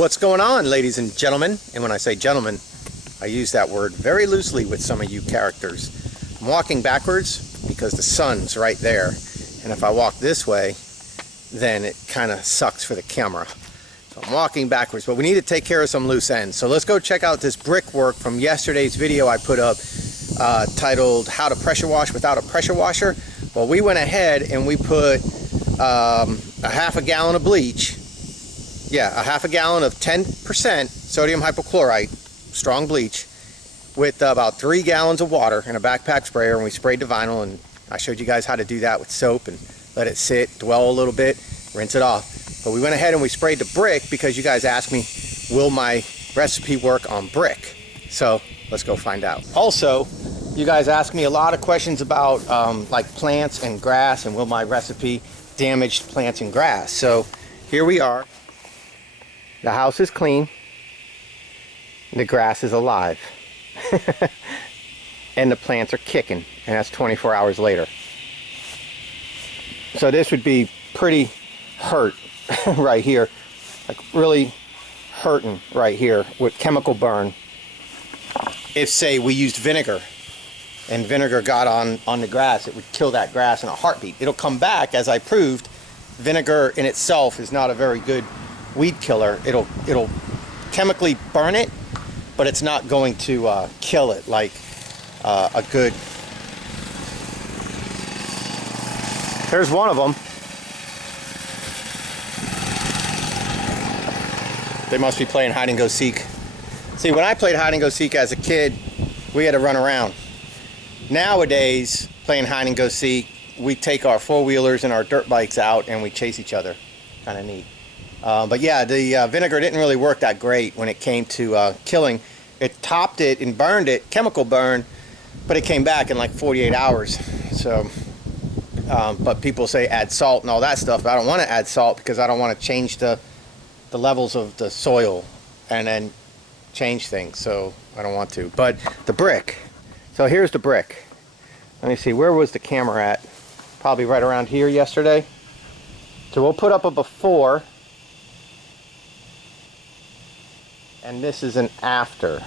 What's going on, ladies and gentlemen? And when I say gentlemen, I use that word very loosely with some of you characters. I'm walking backwards because the sun's right there, and if I walk this way, then it kind of sucks for the camera. So I'm walking backwards, but we need to take care of some loose ends. So let's go check out this brickwork from yesterday's video I put up titled How to Pressure Wash Without a Pressure Washer. Well, we went ahead and we put a half a gallon of bleach. Yeah, a half a gallon of 10% sodium hypochlorite, strong bleach, with about 3 gallons of water in a backpack sprayer, and we sprayed the vinyl, and I showed you guys how to do that with soap and let it sit, dwell a little bit, rinse it off. But we went ahead and we sprayed the brick because you guys asked me, will my recipe work on brick? So let's go find out. Also, you guys asked me a lot of questions about like plants and grass, and will my recipe damage plants and grass? So here we are. The house is clean. The grass is alive. And the plants are kicking, and that's 24 hours later. So this would be pretty hurt right here, like really hurting right here with chemical burn. If, say, we used vinegar and vinegar got on the grass, it would kill that grass in a heartbeat. It'll come back, as I proved. Vinegar in itself is not a very good weed killer. It'll chemically burn it, but it's not going to kill it like a good... There's one of them. They must be playing hide and go seek. See, when I played hide and go seek as a kid, we had to run around. Nowadays, playing hide and go seek, we take our four-wheelers and our dirt bikes out and we chase each other. Kind of neat. But yeah, the vinegar didn't really work that great when it came to killing. It topped it and burned it, chemical burn, but it came back in like 48 hours. So, but people say add salt and all that stuff, but I don't want to add salt because I don't want to change the levels of the soil and then change things, so I don't want to. But the brick, so here's the brick. Let me see, where was the camera at? Probably right around here yesterday. So we'll put up a before, and this is an after.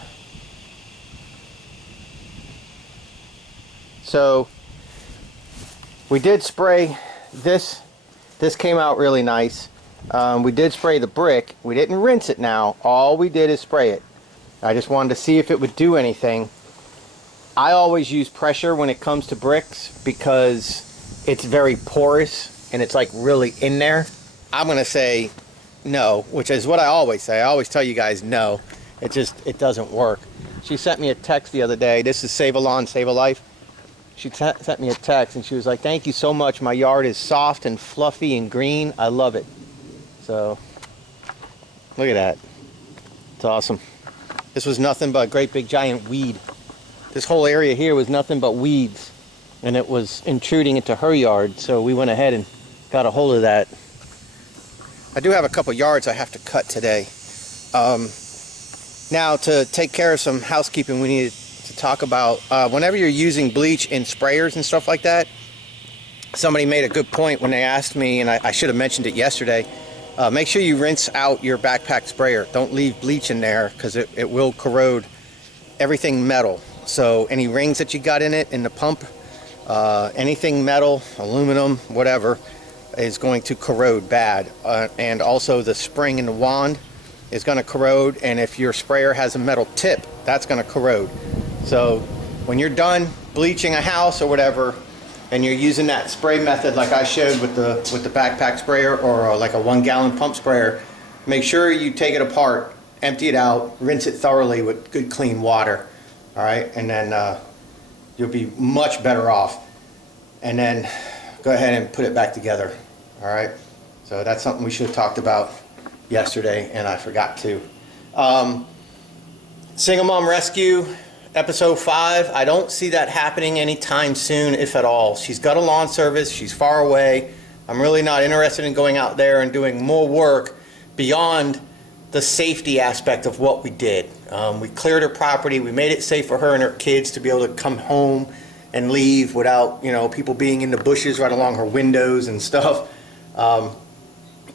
So we did spray this. This came out really nice. We did spray the brick. We didn't rinse it now. All we did is spray it. I just wanted to see if it would do anything. I always use pressure when it comes to bricks because it's very porous and it's like really in there. I'm going to say no, which is what I always say. I always tell you guys no. It doesn't work. She sent me a text the other day. This is Save a Lawn, Save a Life. She sent me a text and she was like, thank you so much. My yard is soft and fluffy and green. I love it. So, look at that. It's awesome. This was nothing but a great big giant weed. This whole area here was nothing but weeds, and it was intruding into her yard, so we went ahead and got a hold of that. I do have a couple yards I have to cut today. Now, to take care of some housekeeping, we need to talk about whenever you're using bleach in sprayers and stuff like that. Somebody made a good point when they asked me, and I should have mentioned it yesterday. Make sure you rinse out your backpack sprayer. Don't leave bleach in there because it will corrode everything metal. So any rings that you got in it, in the pump, anything metal, aluminum, whatever, is going to corrode bad. And also the spring in the wand is going to corrode, and if your sprayer has a metal tip, that's going to corrode. So when you're done bleaching a house or whatever, and you're using that spray method like I showed with the backpack sprayer or like a 1 gallon pump sprayer, make sure you take it apart, empty it out, rinse it thoroughly with good clean water. All right, and then you'll be much better off. And then go ahead and put it back together. All right, so that's something we should have talked about yesterday, and I forgot to. Single Mom Rescue. Episode 5, I don't see that happening anytime soon, if at all. She's got a lawn service, she's far away. I'm really not interested in going out there and doing more work beyond the safety aspect of what we did. We cleared her property, we made it safe for her and her kids to be able to come home and leave without, you know, people being in the bushes right along her windows and stuff.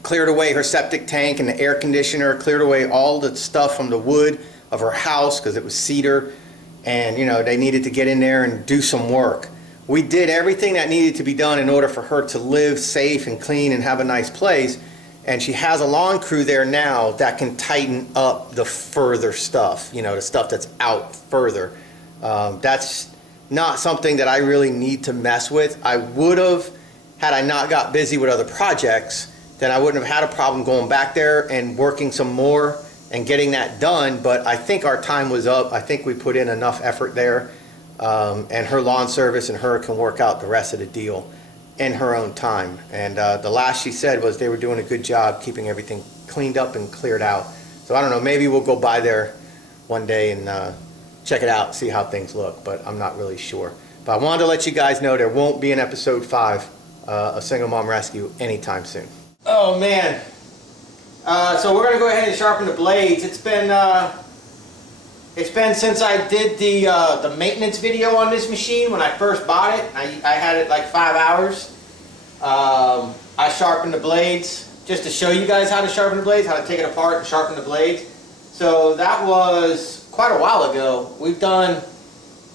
cleared away her septic tank and the air conditioner, cleared away all the stuff from the wood of her house because it was cedar, and you know, they needed to get in there and do some work. We did everything that needed to be done in order for her to live safe and clean and have a nice place, and she has a lawn crew there now that can tighten up the further stuff, you know, the stuff that's out further. That's not something that I really need to mess with. I would have, had I not got busy with other projects, then I wouldn't have had a problem going back there and working some more and getting that done. But I think our time was up. I think we put in enough effort there, and her lawn service and her can work out the rest of the deal in her own time. And the last she said was they were doing a good job keeping everything cleaned up and cleared out. So I don't know, maybe we'll go by there one day and check it out, see how things look, but I'm not really sure. But I wanted to let you guys know there won't be an episode 5 of Single Mom Rescue anytime soon. Oh man, so we're gonna go ahead and sharpen the blades. It's been since I did the maintenance video on this machine when I first bought it. I had it like 5 hours. I sharpened the blades just to show you guys how to sharpen the blades, how to take it apart and sharpen the blades. So that was quite a while ago. We've done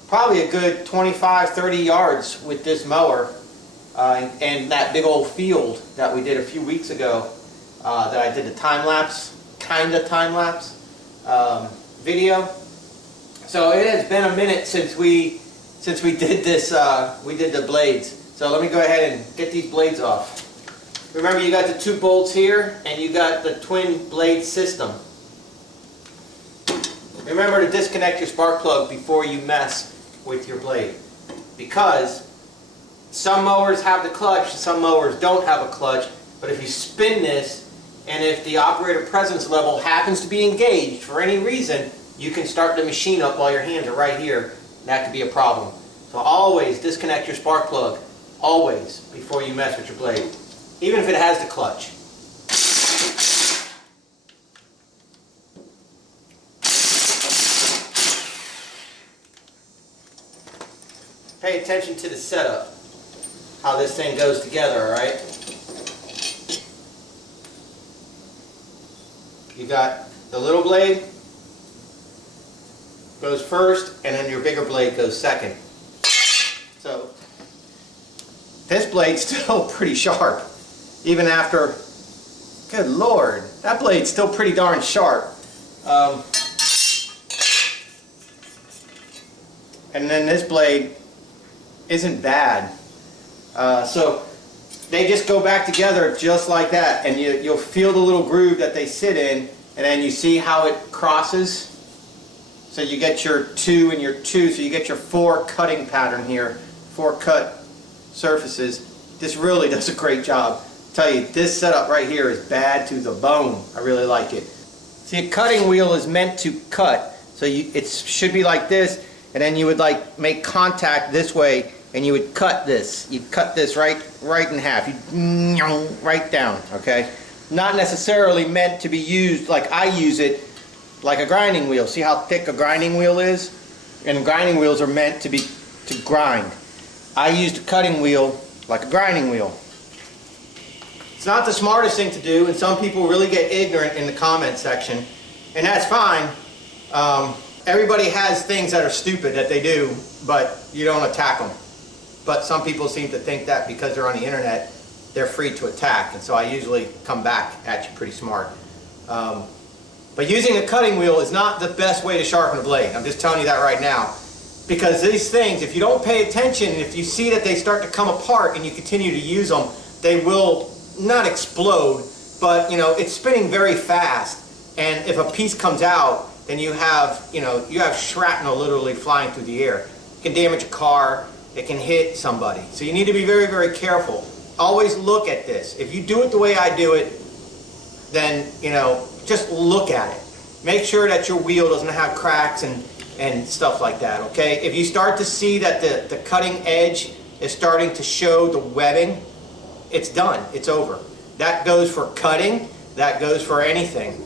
probably a good 25-30 yards with this mower. And that big old field that we did a few weeks ago, that I did the time-lapse, time-lapse video. So it has been a minute since we did this, we did the blades. So let me go ahead and get these blades off. Remember, you got the 2 bolts here, and you got the twin blade system. Remember to disconnect your spark plug before you mess with your blade, because some mowers have the clutch, some mowers don't have a clutch, but if you spin this, and if the operator presence level happens to be engaged for any reason, you can start the machine up while your hands are right here. That could be a problem. So always disconnect your spark plug, always, before you mess with your blade, even if it has the clutch. Pay attention to the setup, how this thing goes together, alright? You got the little blade goes first, and then your bigger blade goes second. So this blade's still pretty sharp, even after, good lord, that blade's still pretty darn sharp. And then this blade isn't bad. So they just go back together just like that, and you'll feel the little groove that they sit in, and then you see how it crosses. So you get your 2 and your 2, so you get your 4 cutting pattern here, 4 cut surfaces. This really does a great job. I tell you, this setup right here is bad to the bone. I really like it. See, a cutting wheel is meant to cut, so it should be like this, and then you would like make contact this way, and you would cut this. You'd cut this right in half. You'd right down, okay? Not necessarily meant to be used like I use it, like a grinding wheel. See how thick a grinding wheel is? And grinding wheels are meant to grind. I used a cutting wheel like a grinding wheel. It's not the smartest thing to do, and some people really get ignorant in the comment section, and that's fine. Everybody has things that are stupid that they do, but you don't attack them. But some people seem to think that because they're on the internet, they're free to attack, and so I usually come back at you pretty smart. But using a cutting wheel is not the best way to sharpen a blade. I'm just telling you that right now. Because these things, if you don't pay attention, and if you see that they start to come apart and you continue to use them, they will not explode, but you know, it's spinning very fast. And if a piece comes out, then you have shrapnel literally flying through the air. It can damage a car, it can hit somebody. So you need to be very, very careful. Always look at this. If you do it the way I do it, then, you know, just look at it. Make sure that your wheel doesn't have cracks and stuff like that, okay? If you start to see that the cutting edge is starting to show the webbing, it's done, it's over. That goes for cutting, that goes for anything.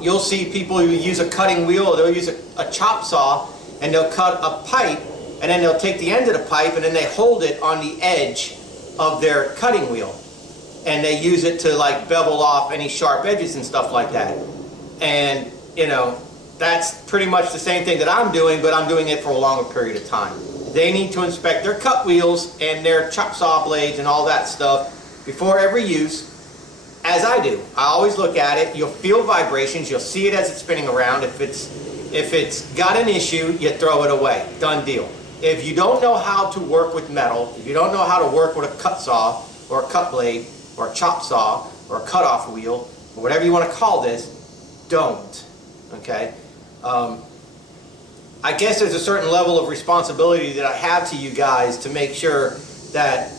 You'll see people who use a cutting wheel, they'll use a chop saw, and they'll cut a pipe, and then they'll take the end of the pipe and then they hold it on the edge of their cutting wheel. and they use it to like bevel off any sharp edges and stuff like that. And you know, that's pretty much the same thing that I'm doing, but I'm doing it for a longer period of time. They need to inspect their cut wheels and their chop saw blades and all that stuff before every use, as I do. I always look at it. You'll feel vibrations. You'll see it as it's spinning around. If it's got an issue, you throw it away. Done deal. If you don't know how to work with metal, if you don't know how to work with a cut saw or a cut blade or a chop saw or a cut-off wheel or whatever you want to call this, don't. Okay? I guess there's a certain level of responsibility that I have to you guys to make sure that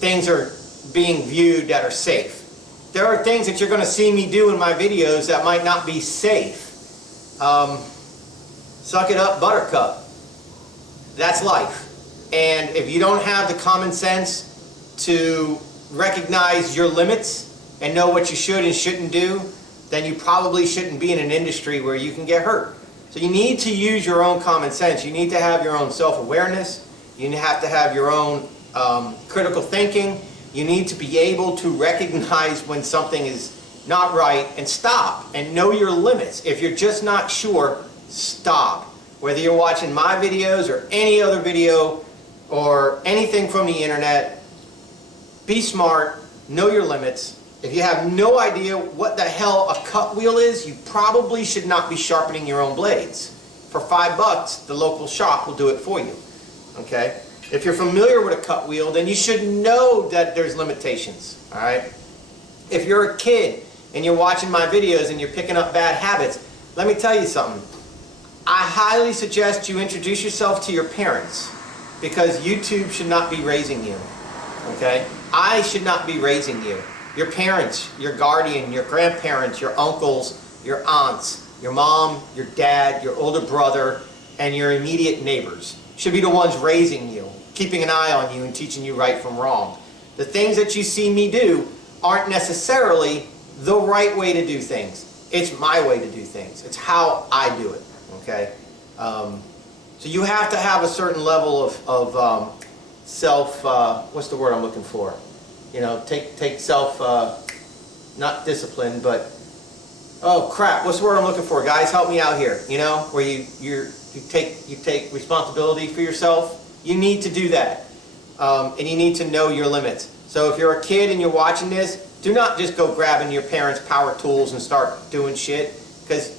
things are being viewed that are safe. There are things that you're going to see me do in my videos that might not be safe. Suck it up, buttercup. That's life. And if you don't have the common sense to recognize your limits and know what you should and shouldn't do, then you probably shouldn't be in an industry where you can get hurt. So you need to use your own common sense. You need to have your own self-awareness. You have to have your own critical thinking. You need to be able to recognize when something is not right and stop and know your limits. If you're just not sure, stop. Whether you're watching my videos or any other video or anything from the internet, be smart, know your limits. If you have no idea what the hell a cut wheel is, you probably should not be sharpening your own blades. For $5, the local shop will do it for you. Okay? If you're familiar with a cut wheel, then you should know that there's limitations. All right? If you're a kid and you're watching my videos and you're picking up bad habits, let me tell you something. I highly suggest you introduce yourself to your parents, because YouTube should not be raising you. Okay? I should not be raising you. Your parents, your guardian, your grandparents, your uncles, your aunts, your mom, your dad, your older brother, and your immediate neighbors should be the ones raising you, keeping an eye on you and teaching you right from wrong. The things that you see me do aren't necessarily the right way to do things. It's my way to do things. It's how I do it. Okay? So you have to have a certain level of self, what's the word I'm looking for? You know, take self, not discipline, but, oh crap, what's the word I'm looking for? Guys, help me out here. You know, where you take responsibility for yourself. You need to do that. And you need to know your limits. So if you're a kid and you're watching this, do not just go grabbing your parents' power tools and start doing shit, because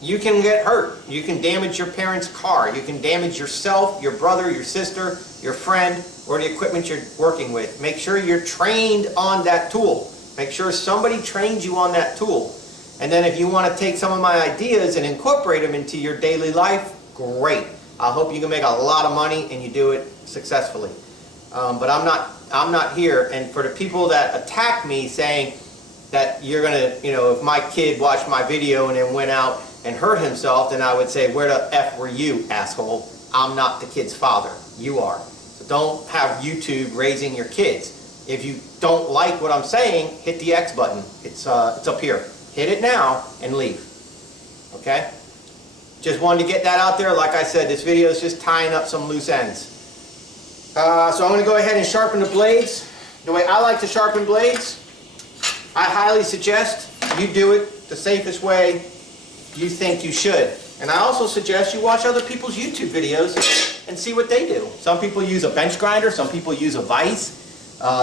you can get hurt. You can damage your parents' car. You can damage yourself, your brother, your sister, your friend, or the equipment you're working with. Make sure you're trained on that tool. Make sure somebody trained you on that tool. And then if you want to take some of my ideas and incorporate them into your daily life, great. I hope you can make a lot of money and you do it successfully. But I'm not here. And for the people that attack me saying that you're going to, you know, if my kid watched my video and then went out and hurt himself, then I would say, where the F were you, asshole? I'm not the kid's father. You are. So don't have YouTube raising your kids. If you don't like what I'm saying, hit the X button. It's up here. Hit it now and leave. Okay? Just wanted to get that out there. Like I said, this video is just tying up some loose ends. So I'm going to go ahead and sharpen the blades. The way I like to sharpen blades, I highly suggest you do it the safest way you think you should. And I also suggest you watch other people's YouTube videos and see what they do. Some people use a bench grinder, some people use a vise,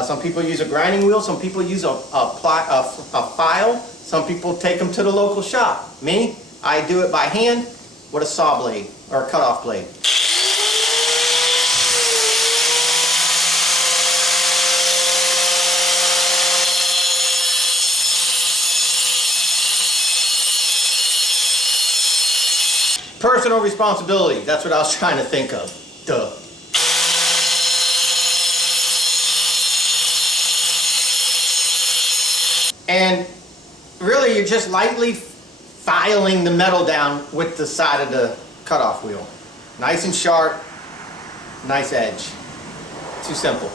some people use a grinding wheel, some people use a file, some people take them to the local shop. Me, I do it by hand with a saw blade or a cut-off blade. Personal responsibility, that's what I was trying to think of. Duh. And really you're just lightly filing the metal down with the side of the cutoff wheel. Nice and sharp, nice edge. Too simple.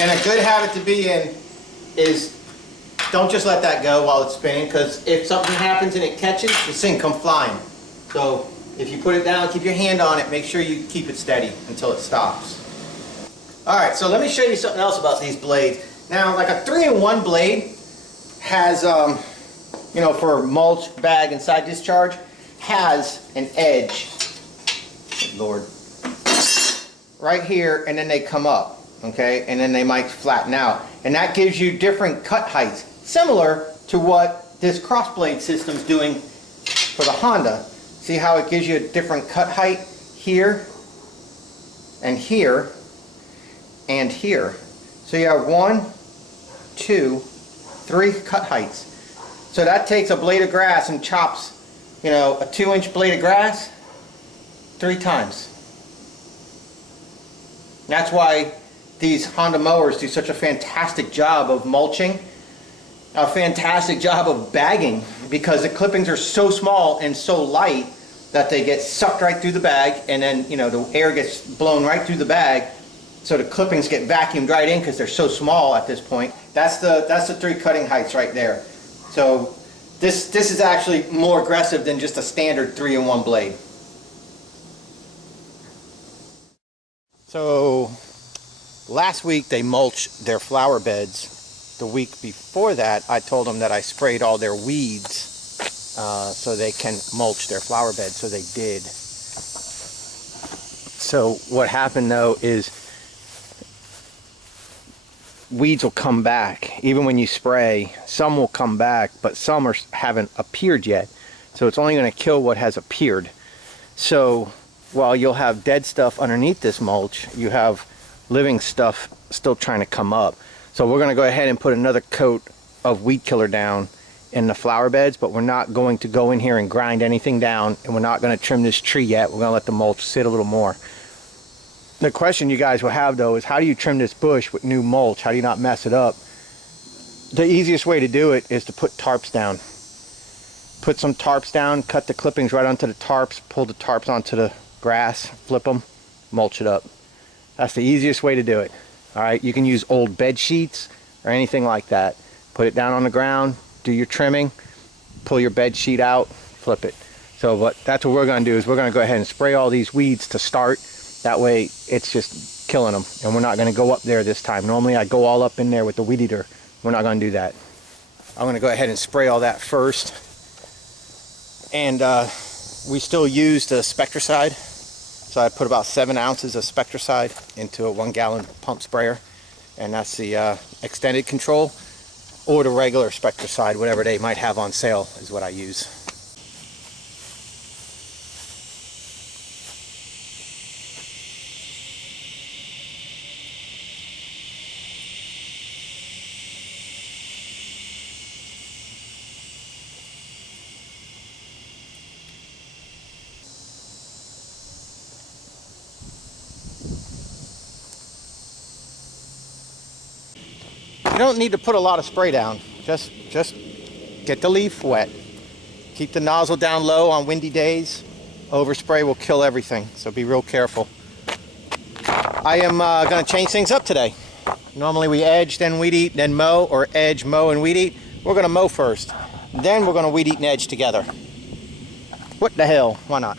And a good habit to be in is don't just let that go while it's spinning, because if something happens and it catches, the thing comes flying. So if you put it down, keep your hand on it, make sure you keep it steady until it stops. Alright, so let me show you something else about these blades. Now, like a 3-in-1 blade has, you know, for mulch, bag, and side discharge, has an edge. Good Lord. Right here, and then they come up, okay? And then they might flatten out. And that gives you different cut heights, similar to what this crossblade system's doing for the Honda. See how it gives you a different cut height here, and here, and here. So you have 1, 2, 3 cut heights. So that takes a blade of grass and chops, you know, a 2-inch blade of grass 3 times. That's why these Honda mowers do such a fantastic job of mulching, a fantastic job of bagging, because the clippings are so small and so light that they get sucked right through the bag, and then, you know, the air gets blown right through the bag, so the clippings get vacuumed right in because they're so small at this point. That's the 3 cutting heights right there. So this is actually more aggressive than just a standard 3-in-1 blade. So last week they mulched their flower beds. The week before that I told them that I sprayed all their weeds so they can mulch their flower bed, so they did. So what happened though is weeds will come back. Even when you spray, some will come back, but some haven't appeared yet. So it's only going to kill what has appeared. So while you'll have dead stuff underneath this mulch, you have living stuff still trying to come up. So we're going to go ahead and put another coat of weed killer down in the flower beds, but we're not going to go in here and grind anything down, and we're not going to trim this tree yet. We're going to let the mulch sit a little more. The question you guys will have though is, how do you trim this bush with new mulch? How do you not mess it up? The easiest way to do it is to put tarps down. Put some tarps down, cut the clippings right onto the tarps, pull the tarps onto the grass, flip them, mulch it up. That's the easiest way to do it. Alright, you can use old bed sheets or anything like that. Put it down on the ground, do your trimming, pull your bed sheet out, flip it. So but that's what we're going to do, is we're going to go ahead and spray all these weeds to start. That way it's just killing them, and we're not going to go up there this time. Normally I go all up in there with the weed eater. We're not going to do that. I'm going to go ahead and spray all that first. And we still use the Spectracide. So I put about 7 ounces of Spectracide into a 1-gallon pump sprayer. And that's the extended control, or the regular Spectracide, whatever they might have on sale is what I use. You don't need to put a lot of spray down. Just get the leaf wet. Keep the nozzle down low on windy days. Overspray will kill everything, so be real careful. I am going to change things up today. Normally we edge, then weed eat, then mow, or edge, mow, and weed eat. We're going to mow first. Then we're going to weed eat and edge together. What the hell? Why not?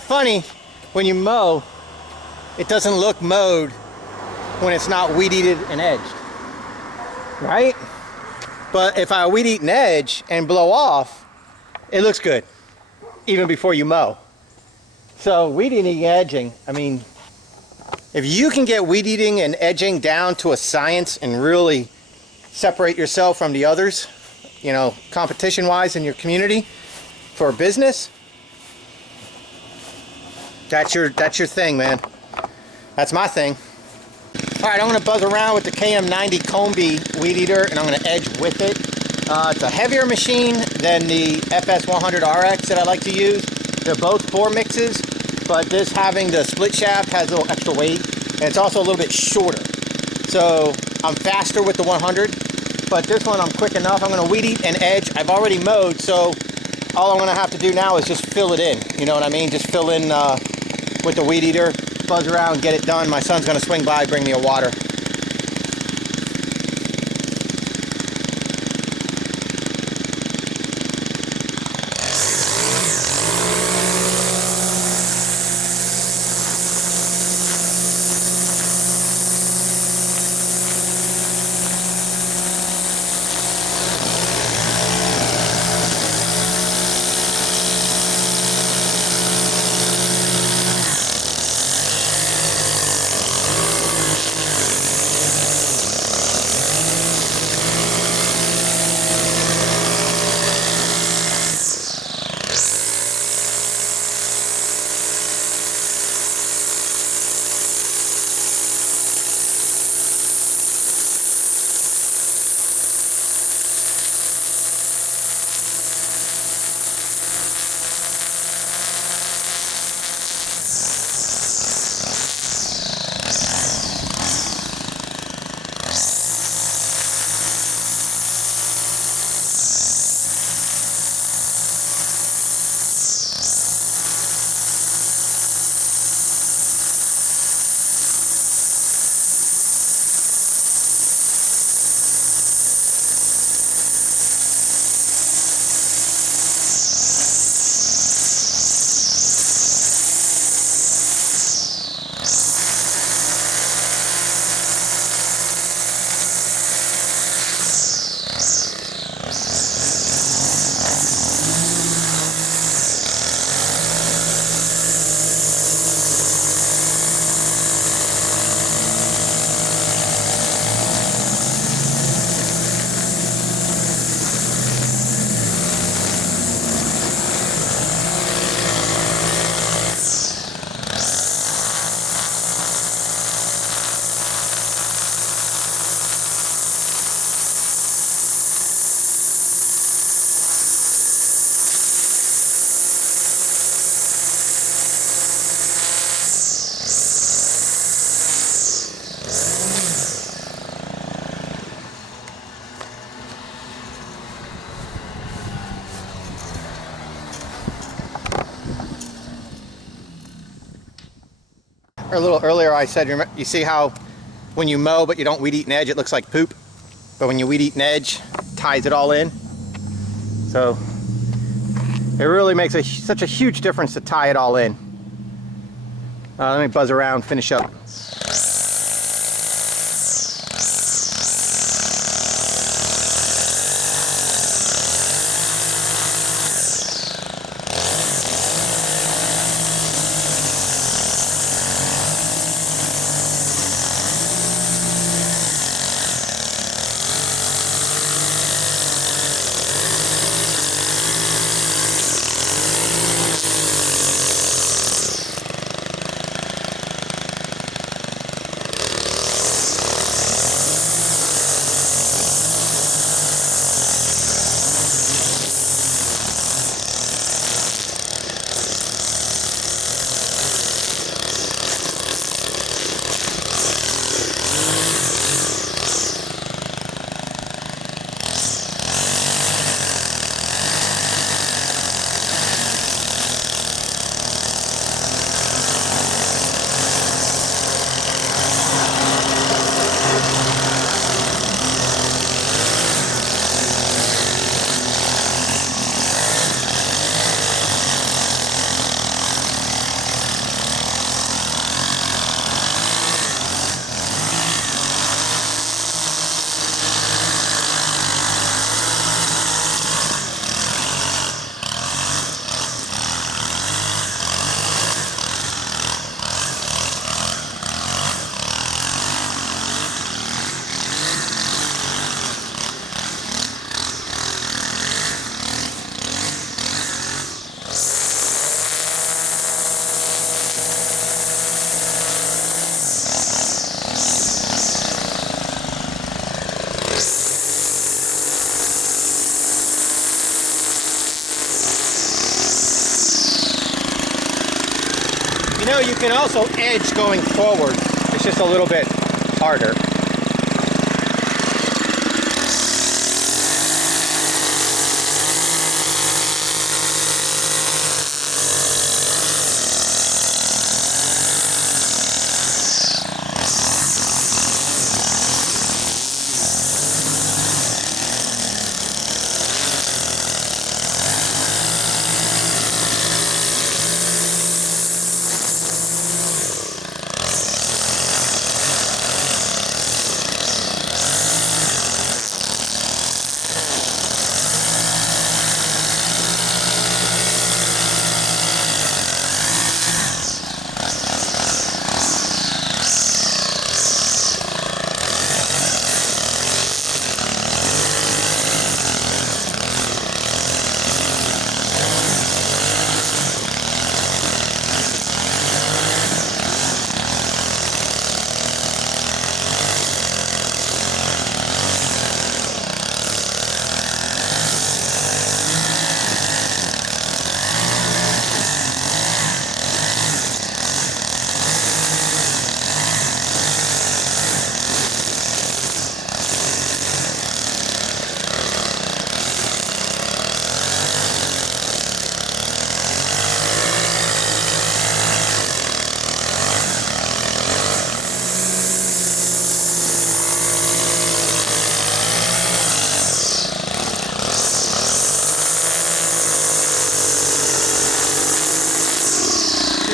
of funny when you mow, it doesn't look mowed when it's not weed eated and edged, right? But if I weed eat and edge and blow off, it looks good even before you mow. So weed eating and edging, I mean, if you can get weed eating and edging down to a science and really separate yourself from the others, you know, competition wise in your community for business, that's your thing, man. That's my thing. All right, I'm going to buzz around with the KM90 Combi weed eater, and I'm going to edge with it. It's a heavier machine than the FS100RX that I like to use. They're both 4 mixes, but this having the split shaft has a little extra weight, and it's also a little bit shorter. So I'm faster with the 100, but this one I'm quick enough. I'm going to weed eat and edge. I've already mowed, so all I'm going to have to do now is just fill it in. You know what I mean? Just fill in with the weed eater. Buzz around, get it done. My son's going to swing by, bring me a water. A little earlier I said, you see how when you mow but you don't weed eat and edge, it looks like poop, but when you weed eat and edge, it ties it all in. So it really makes such a huge difference to tie it all in. Let me buzz around, finish up. know, you can also edge going forward. It's just a little bit harder.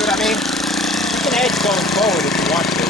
I mean, you can edge going forward if you want to.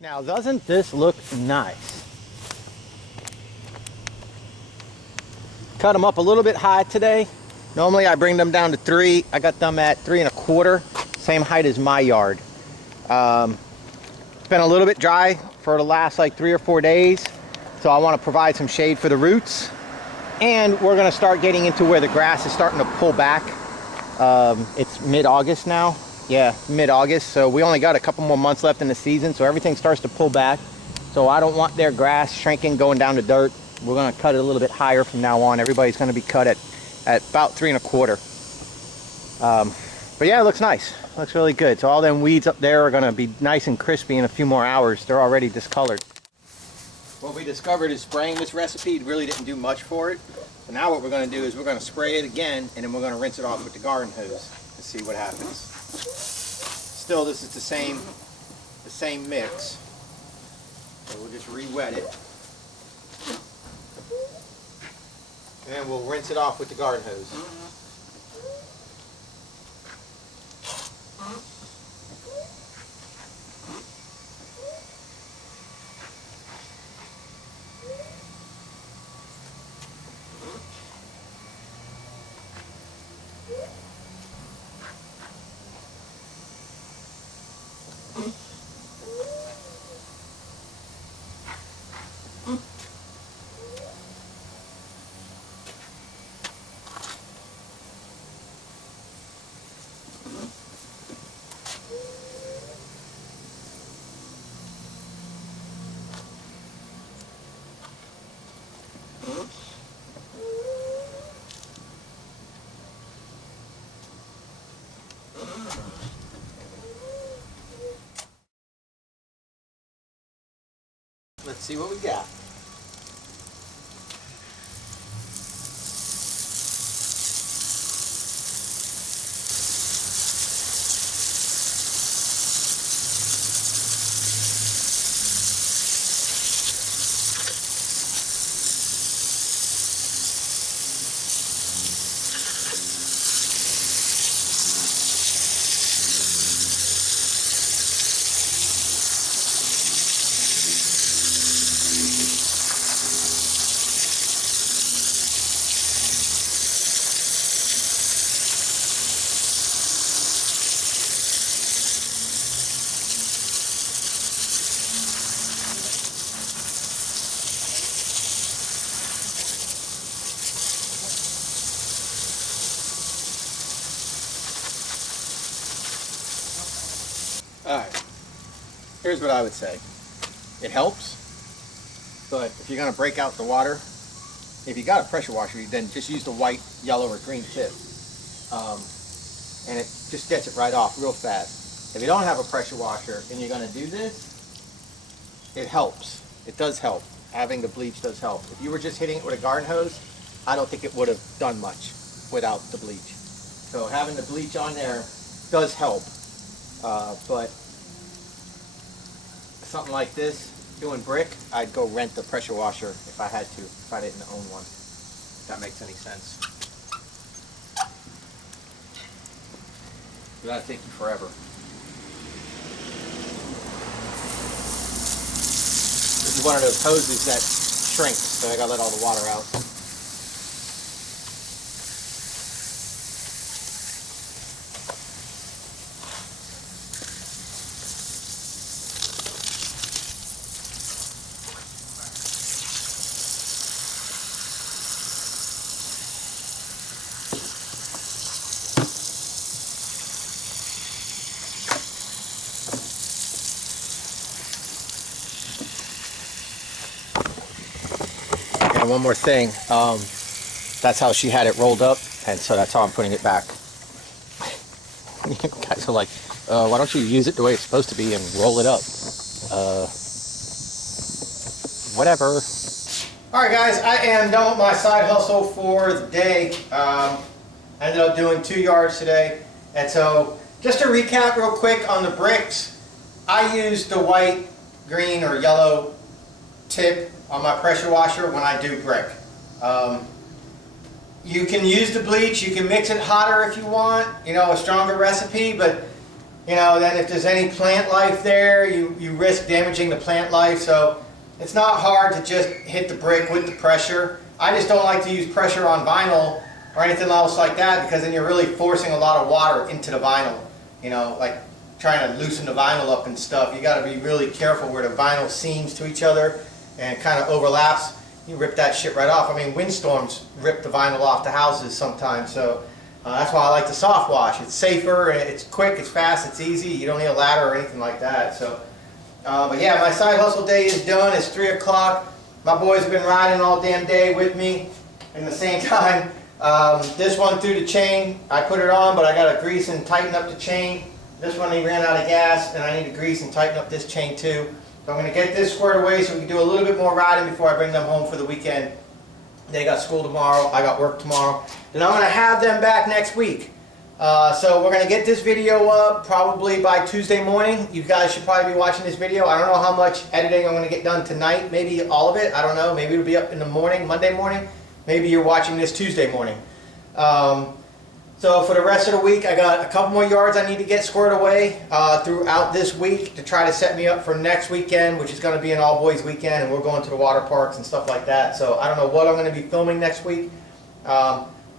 Now, doesn't this look nice? Cut them up a little bit high today. Normally I bring them down to 3. I got them at 3 1/4, same height as my yard. It's been a little bit dry for the last like 3 or 4 days, so I want to provide some shade for the roots. And we're going to start getting into where the grass is starting to pull back. It's mid-August now. Yeah, mid-August, so we only got a couple more months left in the season, so everything starts to pull back. So I don't want their grass shrinking, going down to dirt. We're going to cut it a little bit higher from now on. Everybody's going to be cut at about 3 1/4. But yeah, it looks nice. Looks really good. So all them weeds up there are going to be nice and crispy in a few more hours. They're already discolored. What we discovered is spraying this recipe really didn't do much for it. So now what we're going to do is we're going to spray it again, and then we're going to rinse it off with the garden hose to see what happens. Still, this is the same mix. So we'll just re-wet it. And then we'll rinse it off with the garden hose. Let's see what we got. Alright, here's what I would say. It helps, but if you're going to break out the water, if you got a pressure washer, then just use the white, yellow, or green tip. And it just gets it right off real fast. If you don't have a pressure washer and you're going to do this, it helps. It does help. Having the bleach does help. If you were just hitting it with a garden hose, I don't think it would have done much without the bleach. So having the bleach on there does help. But something like this, doing brick, I'd go rent the pressure washer if I had to, if I didn't own one. If that makes any sense. That'd take you forever. This is one of those hoses that shrinks, so I gotta let all the water out. And one more thing, that's how she had it rolled up, and so that's how I'm putting it back. You guys are like, why don't you use it the way it's supposed to be and roll it up? Whatever. Alright guys, I am done with my side hustle for the day. I ended up doing 2 yards today. And so, just to recap real quick on the bricks, I used the white, green, or yellow tip on my pressure washer when I do brick. You can use the bleach, you can mix it hotter if you want, you know, a stronger recipe, but you know, then if there's any plant life there, you risk damaging the plant life. So it's not hard to just hit the brick with the pressure. I just don't like to use pressure on vinyl or anything else like that, because then you're really forcing a lot of water into the vinyl. You know, like trying to loosen the vinyl up and stuff. You got to be really careful where the vinyl seams to each other and kind of overlaps. You rip that shit right off. I mean, windstorms rip the vinyl off the houses sometimes, so that's why I like the soft wash. It's safer, it's quick, it's fast, it's easy. You don't need a ladder or anything like that. So, but yeah, my side hustle day is done. It's 3 o'clock. My boys have been riding all damn day with me. And at the same time, This one through the chain, I put it on, but I got to grease and tighten up the chain. This one, he ran out of gas, and I need to grease and tighten up this chain too. So I'm going to get this squared away so we can do a little bit more riding before I bring them home for the weekend. They got school tomorrow, I got work tomorrow. Then I'm going to have them back next week. So we're going to get this video up probably by Tuesday morning. You guys should probably be watching this video. I don't know how much editing I'm going to get done tonight. Maybe all of it. I don't know. Maybe it'll be up in the morning, Monday morning. Maybe you're watching this Tuesday morning. So for the rest of the week, I got a couple more yards I need to get squared away throughout this week to try to set me up for next weekend, which is going to be an all-boys weekend, and we're going to the water parks and stuff like that. So I don't know what I'm going to be filming next week.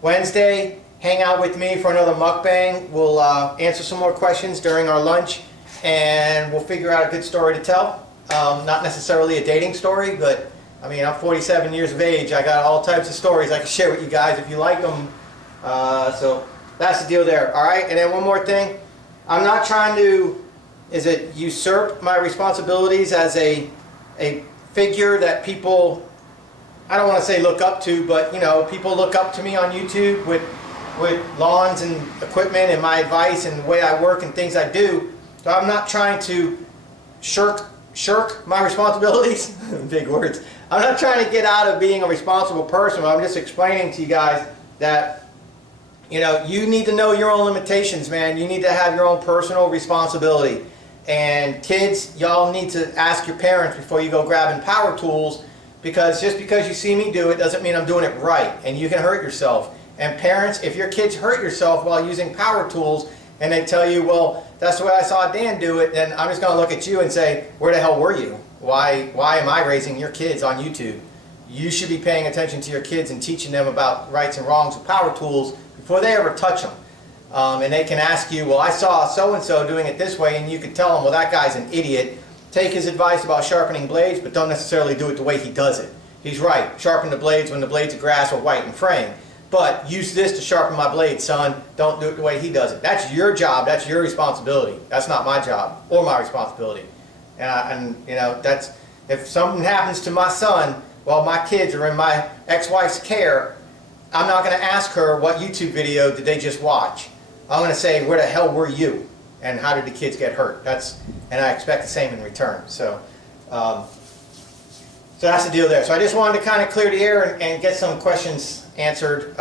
Wednesday, hang out with me for another mukbang. We'll answer some more questions during our lunch, and we'll figure out a good story to tell. Not necessarily a dating story, but I mean, I'm 47 years of age. I got all types of stories I can share with you guys if you like them. So that's the deal there. All right, and then one more thing. I'm not trying to, usurp my responsibilities as a figure that people, I don't want to say look up to, but you know, people look up to me on YouTube with lawns and equipment and my advice and the way I work and things I do. So I'm not trying to shirk my responsibilities. Big words. I'm not trying to get out of being a responsible person. I'm just explaining to you guys that, you know, you need to know your own limitations, man. You need to have your own personal responsibility. And kids, y'all need to ask your parents before you go grabbing power tools, because just because you see me do it doesn't mean I'm doing it right, and you can hurt yourself. And parents, if your kids hurt yourself while using power tools and they tell you, well, that's the way I saw Dan do it, then I'm just going to look at you and say, where the hell were you? Why am I raising your kids on YouTube? You should be paying attention to your kids and teaching them about rights and wrongs with power tools before they ever touch them. And they can ask you, well, I saw so-and-so doing it this way, and you could tell them, well, that guy's an idiot. Take his advice about sharpening blades, but don't necessarily do it the way he does it. He's right. Sharpen the blades when the blades of grass are white and fraying. But use this to sharpen my blade, son. Don't do it the way he does it. That's your job. That's your responsibility. That's not my job or my responsibility. And you know, that's, if something happens to my son while my kids are in my ex-wife's care, I'm not going to ask her what YouTube video did they just watch. I'm going to say, where the hell were you? And how did the kids get hurt? And I expect the same in return. So that's the deal there. So I just wanted to kind of clear the air and get some questions answered,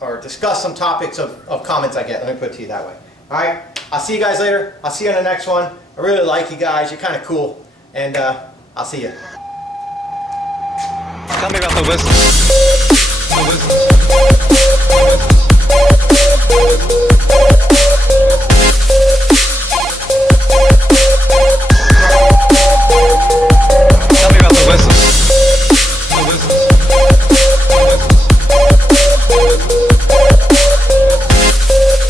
or discuss some topics of comments I get. Let me put it to you that way. All right. I'll see you guys later. I'll see you on the next one. I really like you guys. You're kind of cool. And I'll see you. Tell me about the whistles. The whistles.